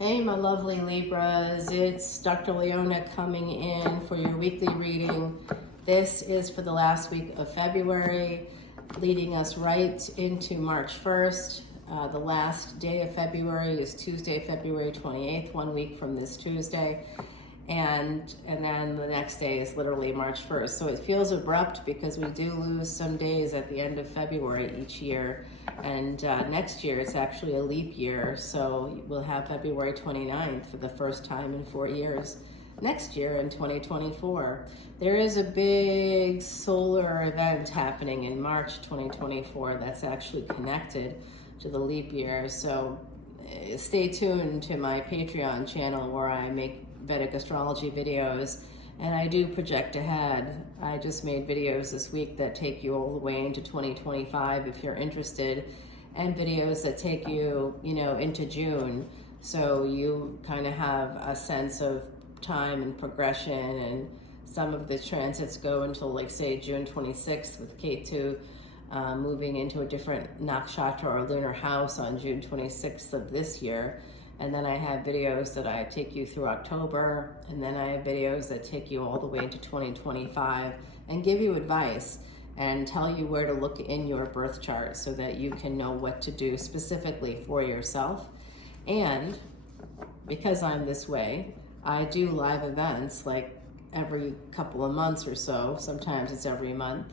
Hey, my lovely Libras, it's Dr. Leona coming in for your weekly reading. This is for the last week of February, leading us right into March 1st. The last day of February is Tuesday, February 28th, 1 week from this Tuesday. And then the next day is literally March 1st. So it feels abrupt because we do lose some days at the end of February each year. And next year it's actually a leap year, so we'll have February 29th for the first time in 4 years. Next year in 2024, there is a big solar event happening in March 2024 that's actually connected to the leap year. So stay tuned to my Patreon channel where I make Vedic Astrology videos, and I do project ahead. I just made videos this week that take you all the way into 2025 if you're interested, and videos that take you, into June, so you kind of have a sense of time and progression. And some of the transits go until, like, say, June 26th with Ketu moving into a different nakshatra or lunar house on June 26th of this year. And then I have videos that I take you through October, and then I have videos that take you all the way into 2025 and give you advice and tell you where to look in your birth chart so that you can know what to do specifically for yourself. And because I'm this way, I do live events like every couple of months or so. Sometimes it's every month.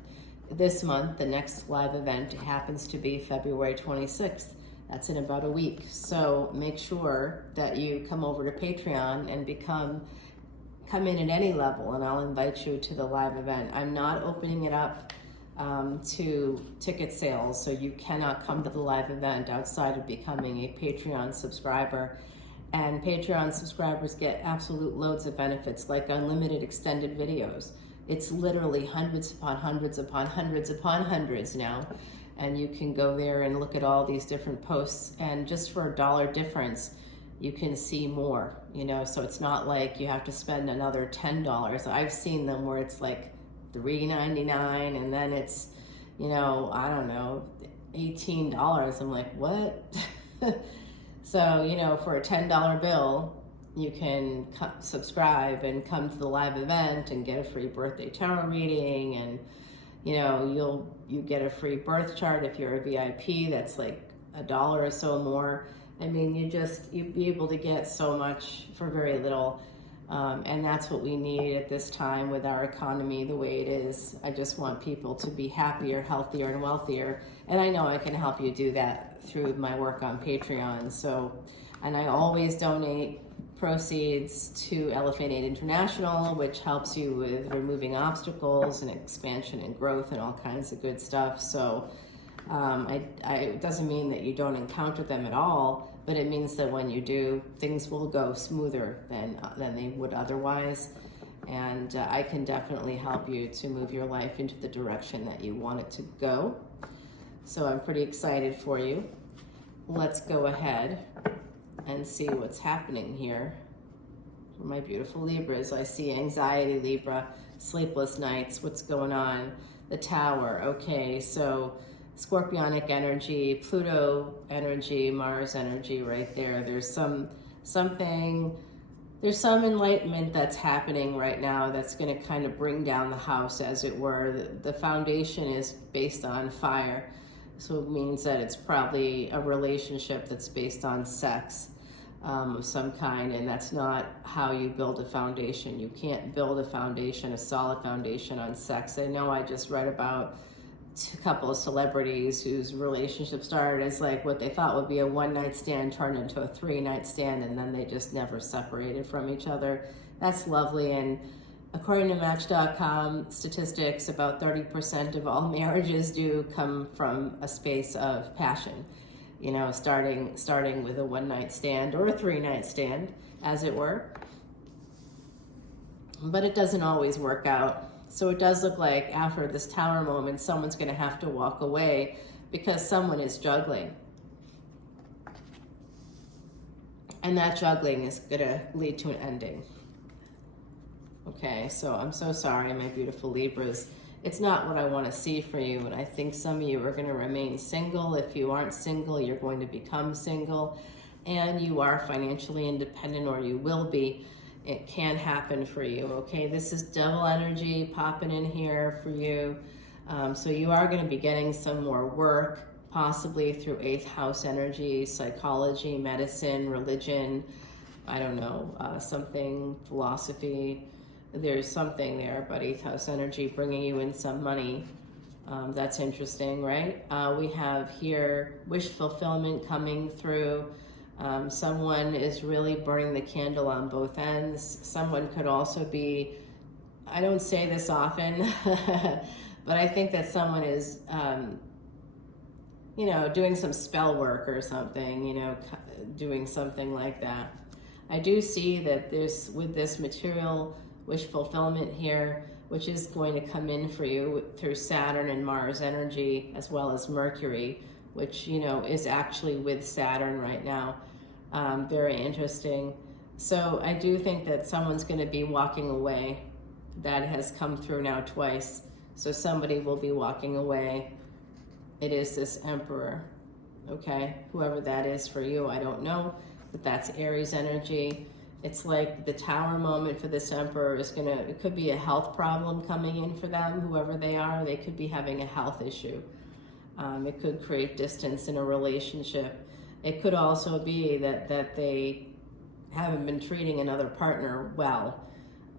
This month, the next live event happens to be February 26th. That's in about a week. So make sure that you come over to Patreon and come in at any level, and I'll invite you to the live event. I'm not opening it up to ticket sales, so you cannot come to the live event outside of becoming a Patreon subscriber. And Patreon subscribers get absolute loads of benefits, like unlimited extended videos. It's literally hundreds upon hundreds upon hundreds upon hundreds now. And you can go there and look at all these different posts, and just for $1 difference, you can see more, so it's not like you have to spend another $10. I've seen them where it's like $3.99 and then it's, I don't know, $18. I'm like, what? So, for a $10 bill, you can subscribe and come to the live event and get a free birthday tarot reading, and you get a free birth chart if you're a VIP. That's like $1 or so more. I mean, you'd be able to get so much for very little. And that's what we need at this time with our economy the way it is. I just want people to be happier, healthier, and wealthier. And I know I can help you do that through my work on Patreon. And I always donate proceeds to Elephant Aid International, which helps you with removing obstacles and expansion and growth and all kinds of good stuff. So it doesn't mean that you don't encounter them at all, but it means that when you do, things will go smoother than they would otherwise. And I can definitely help you to move your life into the direction that you want it to go. So I'm pretty excited for you. Let's go ahead and see what's happening here for my beautiful Libras. I see anxiety, Libra, sleepless nights, what's going on? The Tower, okay, so Scorpionic energy, Pluto energy, Mars energy right there. There's some enlightenment that's happening right now that's going to kind of bring down the house, as it were. The foundation is based on fire, so it means that it's probably a relationship that's based on sex of some kind, and that's not how you build a foundation. You can't build a solid foundation on sex. I know I just read about a couple of celebrities whose relationship started as like what they thought would be a one-night stand turned into a 3-night stand, and then they just never separated from each other. That's lovely. And according to Match.com statistics, about 30% of all marriages do come from a space of passion. Starting with a one-night stand or a 3-night stand, as it were. But it doesn't always work out. So it does look like after this Tower moment, someone's going to have to walk away because someone is juggling. And that juggling is going to lead to an ending. Okay, so I'm so sorry, my beautiful Libras. It's not what I want to see for you, and I think some of you are going to remain single. If you aren't single, you're going to become single. and you are financially independent, or you will be. It can happen for you, okay? This is devil energy popping in here for you. So you are going to be getting some more work, possibly through 8th house energy, psychology, medicine, religion, I don't know, something, philosophy. There's something there, but 8th house energy bringing you in some money. That's interesting, right? We have here wish fulfillment coming through. Someone is really burning the candle on both ends. Someone could also be, I don't say this often, but I think that someone is, doing some spell work or something, doing something like that. I do see that with this material wish fulfillment here, which is going to come in for you through Saturn and Mars energy, as well as Mercury, which, is actually with Saturn right now. Very interesting. So I do think that someone's going to be walking away. That has come through now twice. So somebody will be walking away. It is this Emperor, okay? Whoever that is for you, I don't know, but that's Aries energy. It's like the Tower moment for this Emperor is it could be a health problem coming in for them, whoever they are. They could be having a health issue. It could create distance in a relationship. It could also be that they haven't been treating another partner well.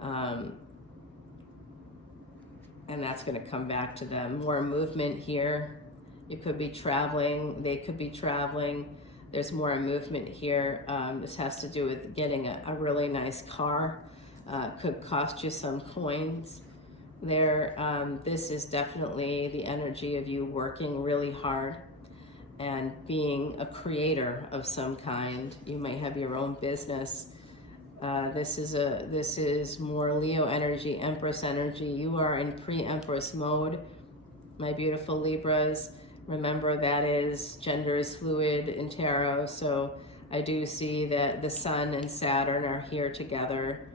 And that's going to come back to them. More movement here. You could be traveling. They could be traveling. There's more movement here. This has to do with getting a really nice car. Could cost you some coins there. This is definitely the energy of you working really hard and being a creator of some kind. You may have your own business. This is more Leo energy, Empress energy. You are in pre-Empress mode, my beautiful Libras. Remember, that is, gender is fluid in tarot, so I do see that the Sun and Saturn are here together,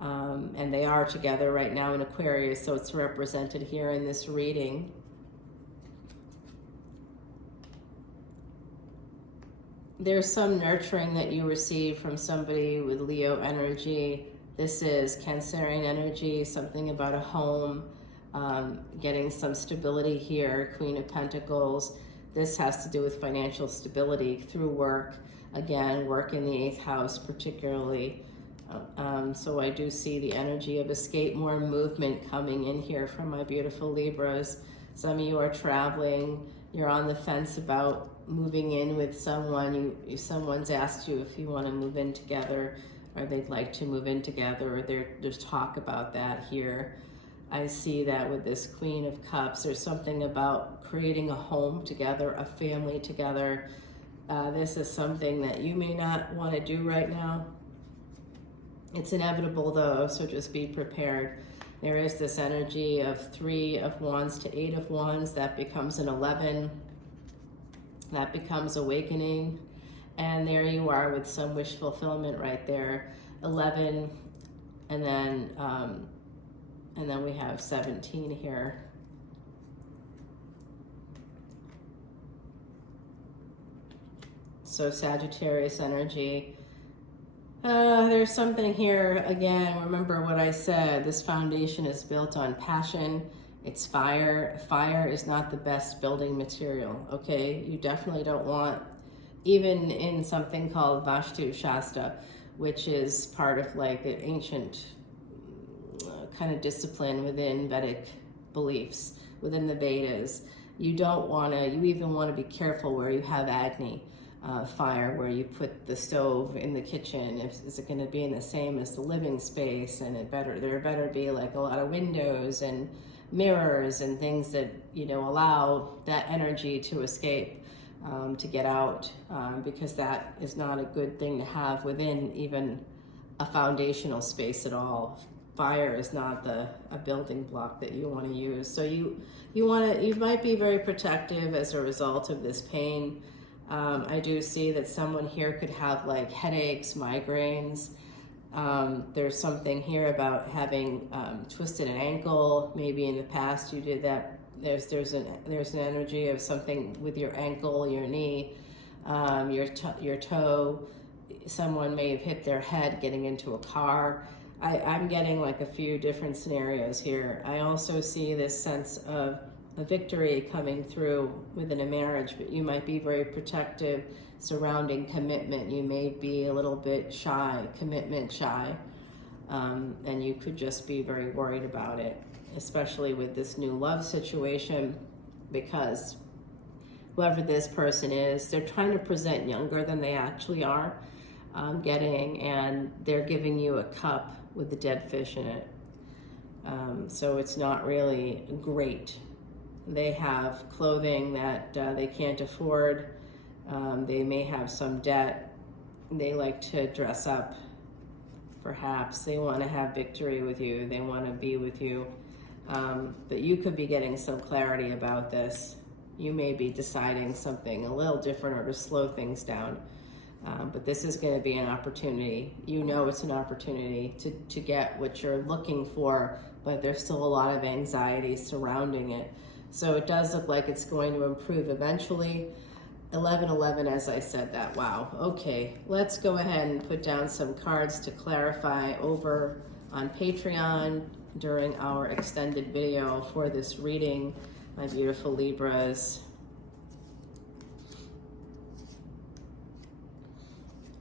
and they are together right now in Aquarius, so it's represented here in this reading. There's some nurturing that you receive from somebody with Leo energy. This is Cancerian energy, something about a home, getting some stability here, Queen of Pentacles. This has to do with financial stability through work. Again, work in the 8th house particularly. So I do see the energy of escape, more movement coming in here from my beautiful Libras. Some of you are traveling. You're on the fence about moving in with someone. Someone's asked you if you want to move in together, or they'd like to move in together, or there's talk about that here. I see that with this Queen of Cups. There's something about creating a home together, a family together. This is something that you may not want to do right now. It's inevitable though, so just be prepared. There is this energy of 3 of Wands to 8 of Wands. That becomes an 11. That becomes awakening. And there you are with some wish fulfillment right there. 11, and then we have 17 here. So Sagittarius energy. There's something here, again, remember what I said, this foundation is built on passion, it's fire. Fire is not the best building material, okay? You definitely don't want, even in something called Vastu Shastra, which is part of like the ancient kind of discipline within Vedic beliefs, within the Vedas. You don't want to, you even want to be careful where you have Agni. Fire, where you put the stove in the kitchen. Is it going to be in the same as the living space? And there better be like a lot of windows and mirrors and things that, allow that energy to escape, to get out, because that is not a good thing to have within even a foundational space at all. Fire is not a building block that you want to use. So you might be very protective as a result of this pain. I do see that someone here could have like headaches, migraines. There's something here about having twisted an ankle. Maybe in the past you did that. There's an energy of something with your ankle, your knee. your toe, someone may have hit their head getting into a car. I'm getting like a few different scenarios here. I also see this sense of a victory coming through within a marriage, but you might be very protective surrounding commitment. You may be a little bit shy, commitment shy, and you could just be very worried about it, especially with this new love situation, because whoever this person is, they're trying to present younger than they actually are, and they're giving you a cup with the dead fish in it. So it's not really great. They have clothing that they can't afford. They may have some debt. They like to dress up, perhaps. They want to have victory with you. They want to be with you. But you could be getting some clarity about this. You may be deciding something a little different or to slow things down. But this is going to be an opportunity. You know it's an opportunity to get what you're looking for, but there's still a lot of anxiety surrounding it. So it does look like it's going to improve eventually. 11/11, as I said that, wow. Okay, let's go ahead and put down some cards to clarify over on Patreon during our extended video for this reading, my beautiful Libras.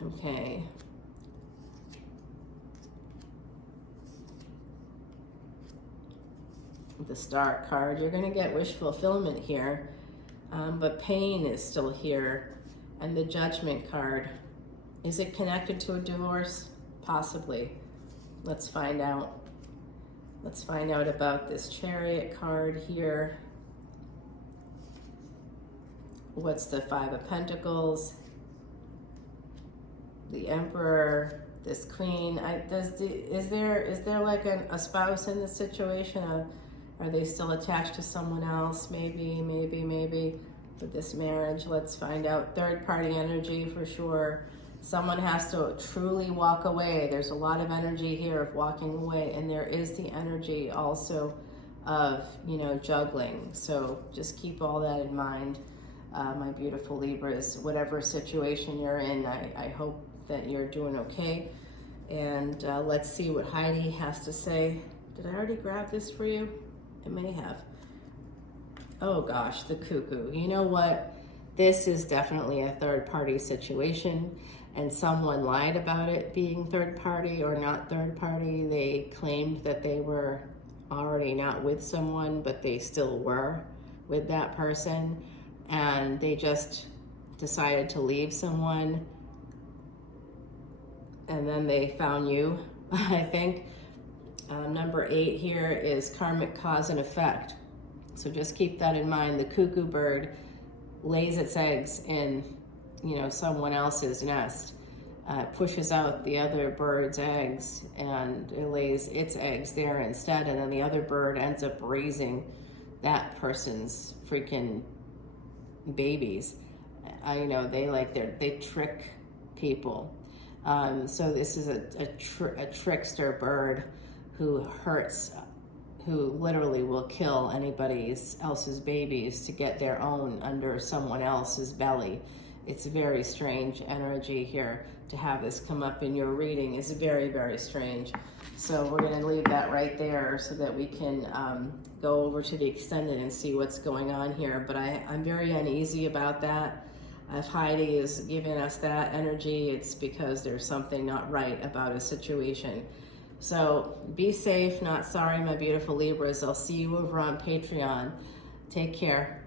Okay. The Star card, you're going to get wish fulfillment here, but pain is still here. And the Judgment card, is it connected to a divorce? Possibly. Let's find out. Let's find out about this Chariot card here. What's the Five of Pentacles? The Emperor, this Queen. Is there like a spouse in this situation? Are they still attached to someone else? Maybe. With this marriage, let's find out. Third party energy for sure. Someone has to truly walk away. There's a lot of energy here of walking away, and there is the energy also of, juggling. So just keep all that in mind, my beautiful Libras. Whatever situation you're in, I hope that you're doing okay. And let's see what Heidi has to say. Did I already grab this for you? I may have. Oh gosh, the Cuckoo. You know what? This is definitely a third party situation, and someone lied about it being third party or not third party. They claimed that they were already not with someone, but they still were with that person, and they just decided to leave someone, and then they found you, I think. Number 8 here is karmic cause and effect. So just keep that in mind. The cuckoo bird lays its eggs in, someone else's nest, pushes out the other bird's eggs, and it lays its eggs there instead. And then the other bird ends up raising that person's freaking babies. They trick people. So this is a trickster bird who literally will kill anybody else's babies to get their own under someone else's belly. It's very strange energy here. To have this come up in your reading is very, very strange. So we're going to leave that right there so that we can go over to the extended and see what's going on here. But I'm very uneasy about that. If Heidi is giving us that energy, it's because there's something not right about a situation. So be safe, not sorry, my beautiful Libras. I'll see you over on Patreon. Take care.